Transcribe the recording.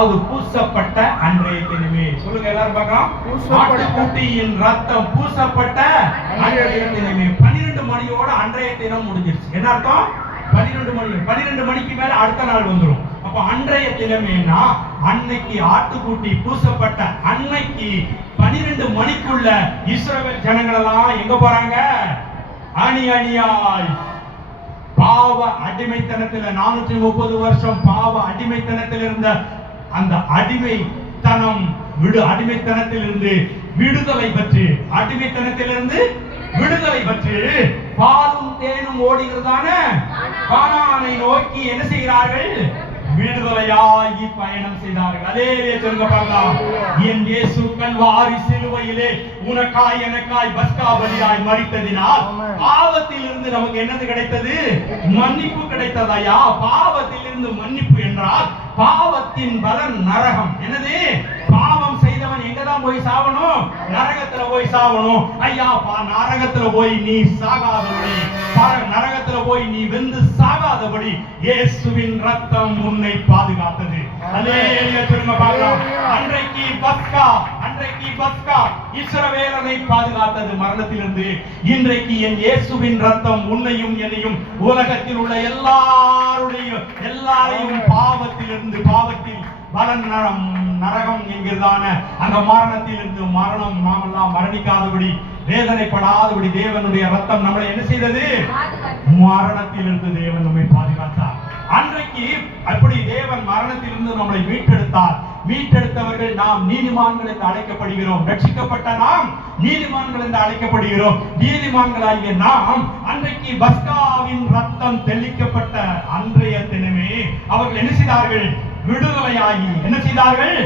அது பூசப்பட்ட அன்றைய தினமே. சொல்லுங்க எல்லாரும் பார்க்கலாம். ஆட்டுக்குட்டியின் ரத்தம் பூசப்பட்ட அன்றைய தினமே. 12 மணியோட அன்றைய தினம் முடிஞ்சிருச்சு. என்ன அர்த்தம்? 12 மணிக்கு மேல அடுத்த நாள் வந்துடும். அப்ப அன்றைய தினமேனா அன்னைக்கு ஆட்டுக்குட்டி பூசப்பட்ட அன்னைக்கு 12 மணிக்குள்ள இஸ்ரவேல் ஜனங்கள் எல்லாம் எங்க போறாங்க? அணி அணியாய் பாவ அடிமைத்தனத்தில் 430 வருஷம் பாவ அடிமைத்தனத்தில் இருந்த அந்த அடிமைத்தனத்திலிருந்து விடுதலை பெற்று விடுதலை பெற்று பாலும் தேனும் ஓடுகிறதான கானானை நோக்கி என்ன செய்கிறார்கள்? விடுதலையாகி பயணம் செய்தார்கள். அதே சொல்லுங்க பார்க்கலாம். என் இயேசு கல்வாரி சிலுவையிலே உனக்காய் எனக்காய் பஸ்கா பலியாய் மரித்ததினால் பாவத்தில் இருந்து நமக்கு என்னது கிடைத்தது? மன்னிப்பு கிடைத்ததையா? பாவத்தில் இருந்து மன்னிப்பு என்றால் பாவத்தின் பலன் நரகம். என்னது? பாவம் செய்தவன் எங்கதான் போய் சாவணும்? நரகத்துல போய் சாவணும். ஐயா, நரகத்துல போய் நீ சாகாதபடி, நரகத்துல போய் நீ வெந்து சாகாதபடி இயேசுவின் ரத்தம் உன்னை பாதுகாத்தது. அல்லேலூயா சொல்லுங்க பார்க்கலாம். அன்றைக்கு பஸ்கா இஸ்ரவேலனை பாதுகாத்தது மரணத்திலிருந்து. இன்றைக்கு என் இயேசுவின் ரத்தம் உன்னையும் என்னையும் உலகத்தில் உள்ள எல்லாரையும் பாவத்திலிருந்து, பாவத்தில் பலன் நரகம் என்கிறதான அந்த மரணத்திலிருந்து நாமெல்லாம் மரணிக்காதபடி, வேதனைப்படாதபடி தேவனுடைய ரத்தம் நம்மளை என்ன செய்தது? மரணத்திலிருந்து தேவன் நம்மை பாதுகாத்தார். அன்றைக்கு அப்படி தேவன் மரணத்திலிருந்து நம்மளை மீட்டெடுத்தவர்கள் நாம் நீதிமான்கள் என்று அழைக்கப்படுகிறோம். ரட்சிக்கப்பட்ட நாம் நீதிமான்கள் என்று அழைக்கப்படுகிறோம். நீதிமான்களாகிய நாம் அன்றைக்கு பஸ்காவின் ரத்தம் தெளிக்கப்பட்ட அன்றைய தினமே அவர்கள் என்ன செய்தார்கள்? விடுதலையாகி என்ன செய்தார்கள்?